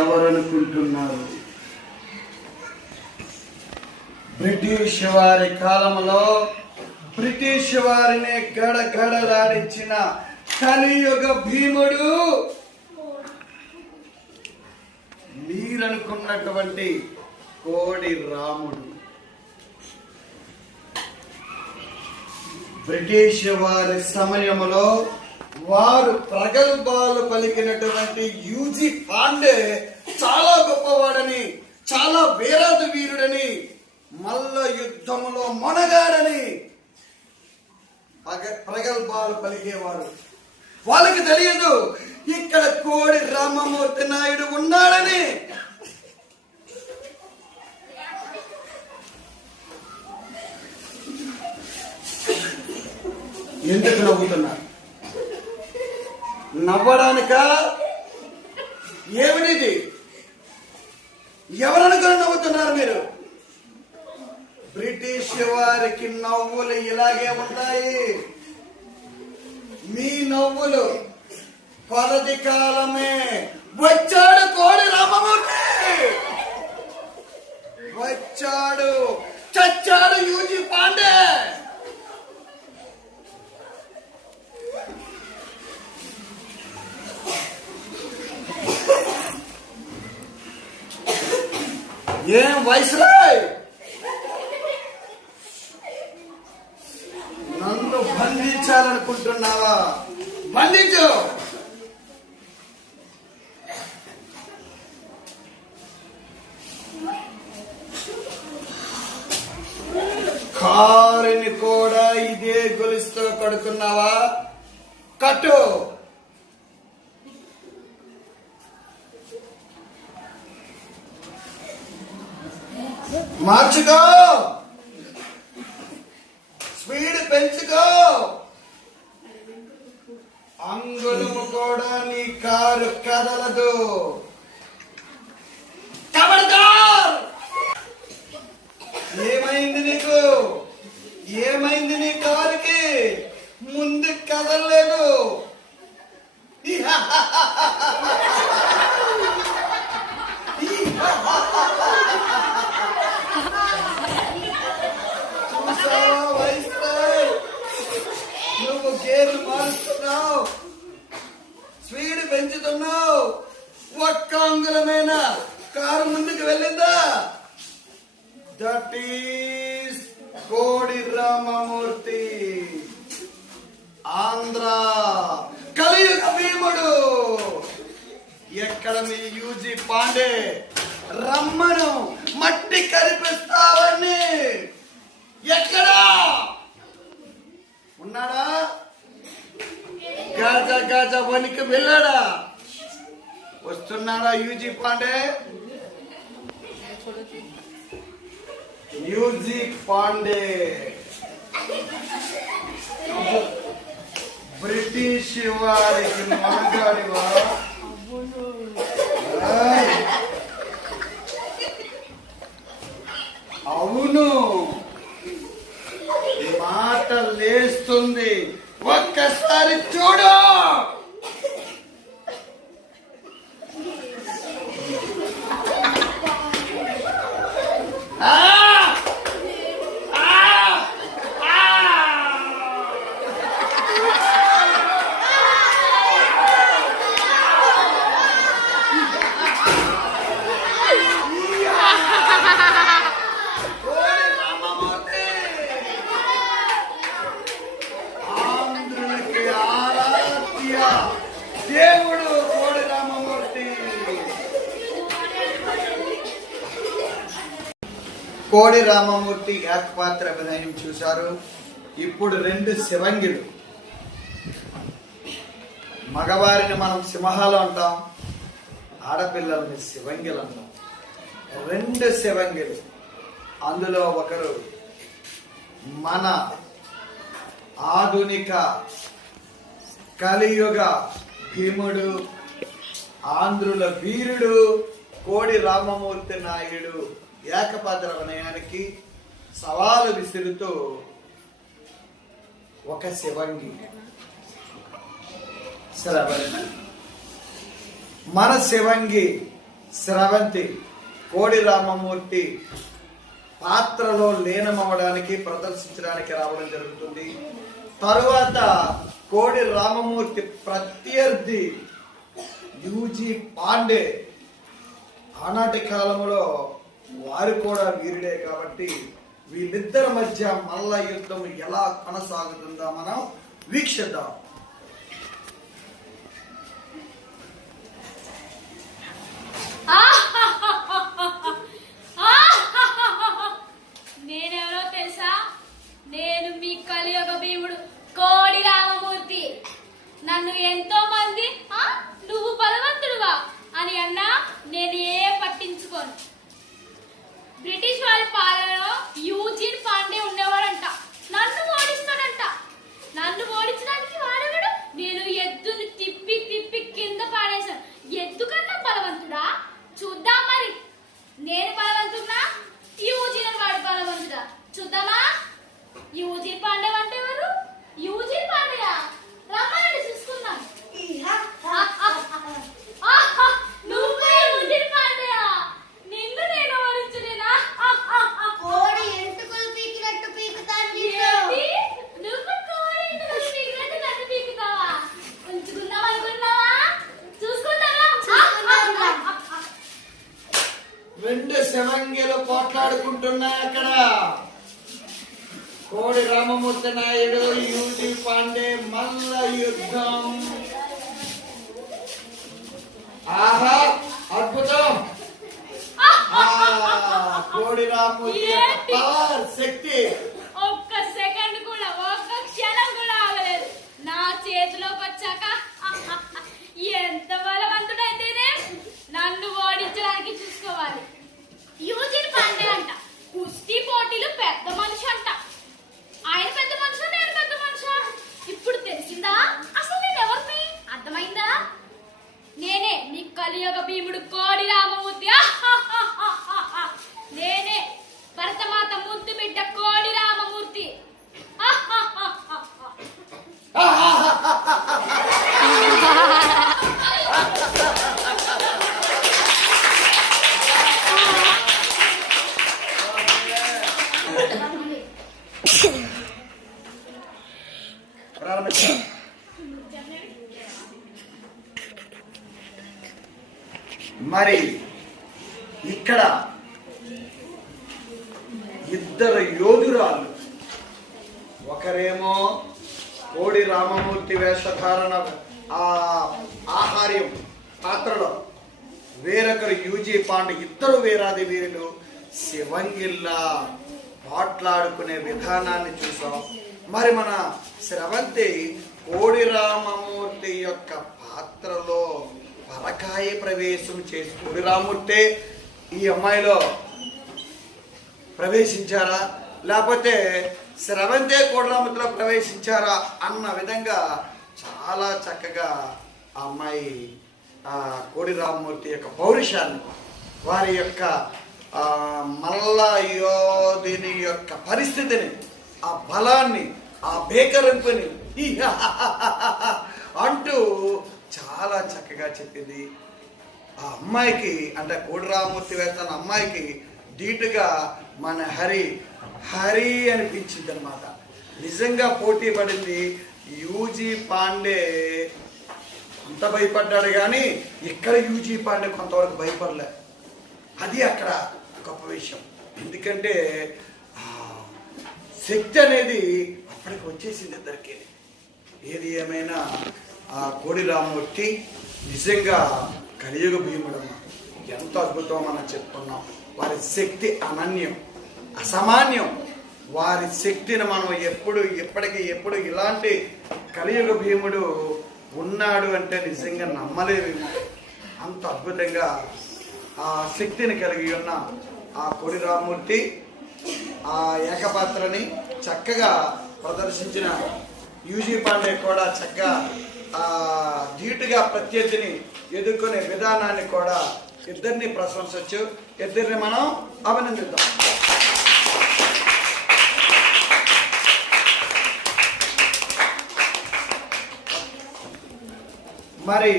ఎవరనుకుంటున్నారు? British వారి కాలంలో British వారిని గడగడలాడించిన కలియుగ భీముడు మీరనుకున్నటువంటి కోడి రాముడు. బ్రిటిష్ వారి సమయంలో వారు ప్రగల్భాలు పలికినటువంటి యూజీ పాండే చాలా గొప్పవాడని, చాలా వీరాది వీరుడని, మల్ల యుద్ధములో మొనగాడని ప్రగల్భాలు పలికేవారు. వాళ్ళకి తెలియదు ఇక్కడ కోడి రామమూర్తి నాయుడు ఉన్నాడని. ఎందుకు నవ్వుతున్నారు? నవ్వడానిక? ఏమిటిది? ఎవరనుకుని నవ్వుతున్నారు మీరు? బ్రిటిష్ వారికి నవ్వులు ఇలాగే ఉంటాయి. మీ నవ్వులు కొలది కాలమే. వచ్చాడు కోడి రామమూర్తి, వచ్చాడు, చచ్చాడు యూజీ పాండే. ఏం వైస్రాయ్, నన్ను బంధించాలనుకుంటున్నావా? బంధించు. కారుని కూడా ఇదే గొలుసుతో కడుతున్నావా? కట్టు. మార్చుకో, స్పీడ్ పెంచుకో. అంగుళము కూడా నీ కారు కదలదు. ఖబర్దార్! ఏమైంది నీకు? ఏమైంది నీ కారుకి? ముందు కదలలేదు. నువ్వు గేర్లు మారుస్తున్నావు, స్పీడ్ పెంచుతున్నావు. ఒక్క అంగుళమేనా కారు ముందుకు వెళ్ళిందా? దట్ ఈస్ కోడి రామమూర్తి, ఆంధ్ర కలియుగ భీముడు. ఎక్కడ మీ యూజీ పాండే? రమ్మను, మట్టి కరిపిస్తావని. ఎక్కడా ఉన్నాడా? గాజా గాజా వనికి వెళ్ళాడా? వస్తున్నాడా యూజీ పాండే? యూజీ పాండే బ్రిటిష్ వారికి మనగాడివా? అవును, మాట లేస్తుంది. ఒక్కసారి చూడు. దేవుడు కోడి రామమూర్తి. కోడి రామమూర్తి ఏకపాత్ర అభినయం చూశారు. ఇప్పుడు రెండు శివంగిలు. మగవారిని మనం సింహాలు అంటాం, ఆడపిల్లల్ని శివంగిలు అంటాం. రెండు శివంగిలు. అందులో ఒకరు మన ఆధునిక కలియుగ భీముడు, ఆంధ్రుల వీరుడు కోడి రామమూర్తి నాయుడు ఏకపాత్ర అభినయానికి సవాలు విసురుతూ ఒక శివంగి. సరే, మన శివంగి స్రవంతి కోడి రామమూర్తి పాత్రలో లీనమవడానికి ప్రదర్శించడానికి రావడం జరుగుతుంది. తరువాత కోడి రామమూర్తి ప్రత్యర్థి యూజీ పాండే. ఆనాటి కాలంలో వారు కూడా వీరుడే కాబట్టి వీళ్ళిద్దరి మధ్య మల్ల యుద్ధం ఎలా కొనసాగుతుందో మనం వీక్షిద్దాం. నేనెవరో తెలుసా? నేను మీ కలియుగ భీముడు కోడి రామమూర్తి. నన్ను ఎంతో మంది నువ్వు బలవంతుడుగా అని అన్నా నేను పట్టించుకోను. బ్రిటిష్ వారి పాలనలో యూజిన్ పాండే ఉండేవాడంట. నన్ను ఓడిస్తాడంట. నన్ను ఓడించడానికి వాడేవాడు. నేను ఎద్దుని తిప్పి తిప్పి కింద పాడేశాను. ఎద్దు కన్నా బలవంతుడా? చూద్దాం మరి. నేను బలవంతున్నా, యూజిన్ వాడి బలవంతుడా? చూద్దామా? యూజిన్ పాండే అంటే ఎవరు? యూజిన్ పాండేయా? రమ్మని చూసుకుందాం. నువ్వు యూజిన్ పాండేయా? నిన్ను నేను ఓడించలేనా? కోడి ఎంటుకలు పీకినట్టు పీకుతాను. నువ్వు కోడి ఎంటుకలు పీకినట్టు నన్ను పీకుతావా? ఉంచుకుందాం అనుకున్నావా? చూసుకుంటావా? రెండు శవంగిలు పోట్లాడుకుంటున్నాయి అక్కడ. కోడి రామమూర్తి నాయుడు యూజీ పాండే మల్ల యుద్ధం. ఆహా అద్భుతం! కోడి రామమూర్తి పవర్ శక్తి ఒక్క సెకండ్ కూడా, ఒక్క క్షణం కూడా ఆగలేదు. నా చేతిలోకి వచ్చాక ఎంత బలవంతుడైతేనే నన్ను ఓడించడానికి చూసుకోవాలి. యూజిన్ పాండే అంట కుస్తీ పోటీలు పెద్ద మనిషి అంట. ఆయన పెద్ద మనిషి, నేను పెద్ద మనిషి. ఇప్పుడు తెలిసిందా అసలు నేను ఎవరిని? అర్థమైందా? నేనే మీ కలియుగ భీముడు కోడి రామమూర్తి. నేనే భరతమాత ముద్దు బిడ్డ కోడి రామమూర్తి. మరి ఇక్కడ ఇద్దరు యోధురాలు, ఒకరేమో కోడి రామమూర్తి వేషధారణ ఆహార్యం పాత్రలో, వేరొకరు యూజీ పాండే. ఇద్దరు వీరాది వీరులు శివంగిల్లా మాట్లాడుకునే విధానాన్ని చూసాం. మరి మన స్రవంతి కోడి రామమూర్తి యొక్క పాత్రలో పరకాయ ప్రవేశం చేసి కోడి రామమూర్తి ఈ అమ్మాయిలో ప్రవేశించారా, లేకపోతే స్రవంతే కోడి రామమూర్తిలో ప్రవేశించారా అన్న విధంగా చాలా చక్కగా ఆ అమ్మాయి కోడి రామమూర్తి యొక్క పౌరుషాన్ని, వారి యొక్క మల్ల యోధుని యొక్క పరిస్థితిని, ఆ బలాన్ని, ఆ బేకరింపుని అంటూ చాలా చక్కగా చెప్పింది. ఆ అమ్మాయికి అంటే కోడి రామమూర్తి వేస్తున్న అమ్మాయికి ధీటుగా మన హరి అనిపించింది అనమాట. నిజంగా పోటీ పడింది. యూజీ పాండే అంత భయపడ్డాడు కానీ ఇక్కడ యూజీ పాండే కొంతవరకు భయపడలే. అది అక్కడ గొప్ప విషయం. ఎందుకంటే శక్తి అనేది అప్పటికి వచ్చేసింది ఇద్దరికి. ఏది ఏమైనా ఆ కోడి రామమూర్తి నిజంగా కలియుగ భీముడమ్మ. ఎంత అద్భుతం మనం చెప్పుకున్నాం. వారి శక్తి అనన్యం, అసామాన్యం. వారి శక్తిని మనం ఎప్పుడు ఇలాంటి కలియుగ భీముడు ఉన్నాడు అంటే నిజంగా నమ్మలేమేమో. అంత అద్భుతంగా ఆ శక్తిని కలిగి ఉన్న ఆ కోడి రామమూర్తి ఆ ఏకపాత్రని చక్కగా ప్రదర్శించిన యూజీ పాండే కూడా చక్కగా ధీటుగా ప్రత్యర్థిని ఎదుర్కొనే విధానాన్ని కూడా ఇద్దరిని ప్రశంసవచ్చు. ఇద్దరిని మనం అభినందిద్దాం. మరి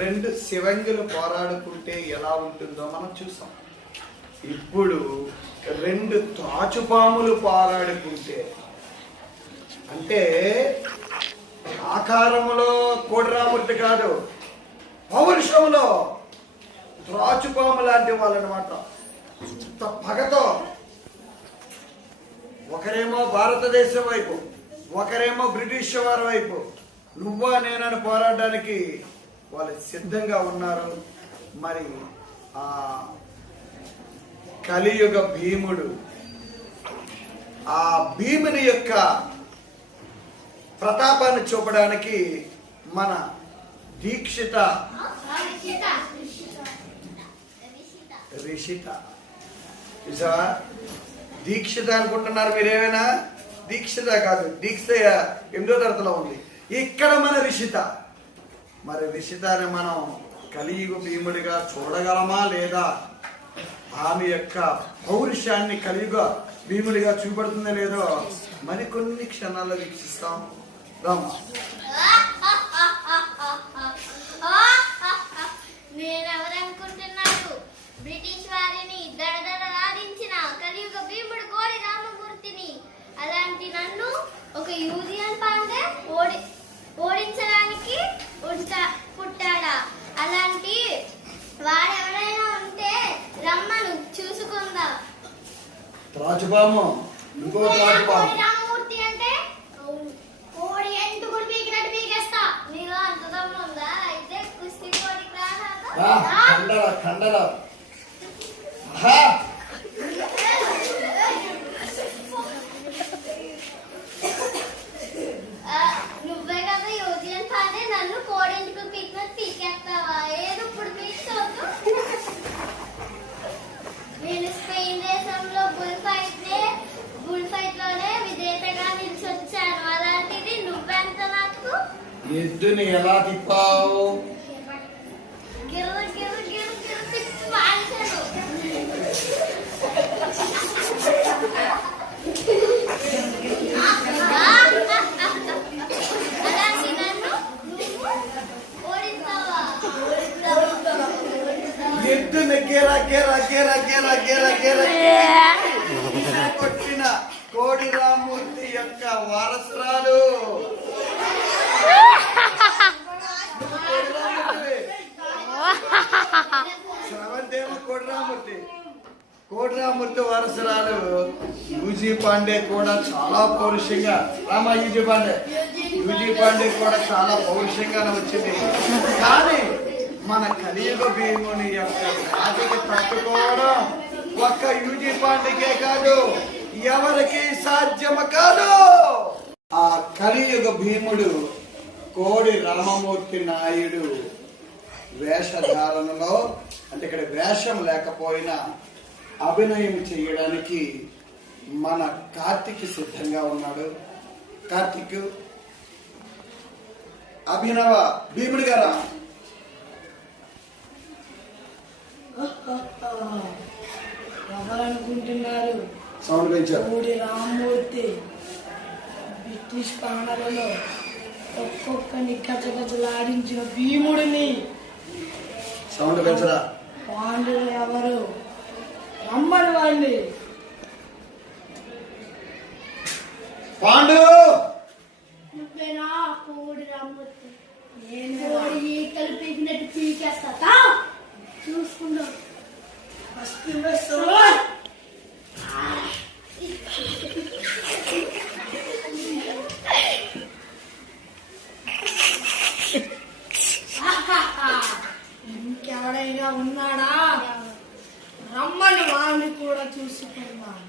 రెండు శివంగులు పోరాడుకుంటే ఎలా ఉంటుందో మనం చూసాం. ఇప్పుడు రెండు త్రాచుపాములు పోరాడుకుంటే, అంటే ఆకారములో కోడిరామూర్తి కాదు, పౌరుషంలో త్రాచుపాము లాంటి వాళ్ళు అనమాట. ఇంత పగతో ఒకరేమో భారతదేశం వైపు, ఒకరేమో బ్రిటిష్ వారి వైపు, నువ్వా నేనని పోరాడడానికి వాళ్ళు సిద్ధంగా ఉన్నారు. మరి ఆ కలియుగ భీముడు ఆ భీముని యొక్క ప్రతాపాన్ని చూపడానికి మన దీక్షిత రిషిత చూసావా? దీక్షిత అనుకుంటున్నారు మీరేమైనా? దీక్షిత కాదు, దీక్ష 8వ తరగతిలో ఉంది. ఇక్కడ మన రిషిత. మరి రిషితని మనం కలియుగ భీముడిగా చూడగలమా లేదా? ఆమె యొక్క పౌరుషాన్ని కలియుగ భీముడిగా చూపడుతుందో లేదో మరికొన్ని క్షణాల్లో వీక్షిస్తాం. రామా, నేనెవరనుకుంటున్నారు? బ్రిటిష్ వారిని దడదడలాడించిన కలియుగ భీముడు కోడి రామమూర్తిని. అలాంటి నన్ను ఒక యూజియన్ పాండే ఓడించడానికి పుట్టాడా? అలాంటి వారెవరైనా ఉంటే రమ్మను, చూసుకుందాం. త్రాచుపాము, ఇంకో త్రాచుపాము. రామమూర్తి అంటే కోడి ఎంటుకుడు పీకినట్టు పీకేస్తా. నీలో అంత దమ్ము ఉందా? అయితే కుస్తీ కోడికి రాదా? ఖండర నువ్వే కదా యూజియన్ పాండే, నన్ను కోడి ఎంటుకుడు పీకినట్టు పీకేస్తావా? ఏదో ఇప్పుడు పీక్కోవద్దు. నేను స్పెయిన్ దేశంలో బుల్ ఫైట్ లోనే విజేతగా నిలిచొచ్చాను. అలాంటిది నువ్వెంత నాకు? ఎద్దుని ఎలా తిప్పావు? గిర్ర గిర్ర గిర్ర గిర్ర తిప్పి వాయించాను. అలాంటి నన్ను నువ్వు ఓడిస్తావా? ఎద్దుని గేరా గేరా గేరా గేరా గేరా గేరా కొట్టిన కోడి రామూర్తి యొక్క వారసురాలు. శ్రవంతేమో కోడి రామూర్తి వారసురాలు. యూజీ పాండే కూడా చాలా పౌరుషంగా, రామా యూజీ పాండే కూడా చాలా పౌరుషంగానే వచ్చింది. కానీ మన కలియుగ భీముని యొక్క ఖ్యాతికి తట్టుకోవడం ఒక్క యూజీ పాండేకే కాదు, ఎవరికి సాధ్యము కాదు. ఆ కలియుగ భీముడు కోడి రామమూర్తి నాయుడు వేషధారణలో, అంటే ఇక్కడ వేషం లేకపోయినా అభినయం చేయడానికి మన కార్తిక్ సిద్ధంగా ఉన్నాడు. కార్తిక్, అభినవ భీముడి గారా? ఎవరనుకుంటున్నారు? సౌండ్ పెంచారు. కోడి రామమూర్తి బ్రిటిష్ పాలనలో ఒక్కొక్కని గజగజలాడించిన భీముడిని. సౌండ్ పెంచరా? పాండులు ఎవరు? రమ్మని వాళ్ళని. పాండు, నువ్వేనా కోడి రామమూర్తి? నేను కోడి ఈకలు పీకినట్టు పీకేస్తా. చూసుకుందాం. ఇంకెవడైనా ఉన్నాడా? రమ్మని వాళ్ళని కూడా చూసుకున్నాను.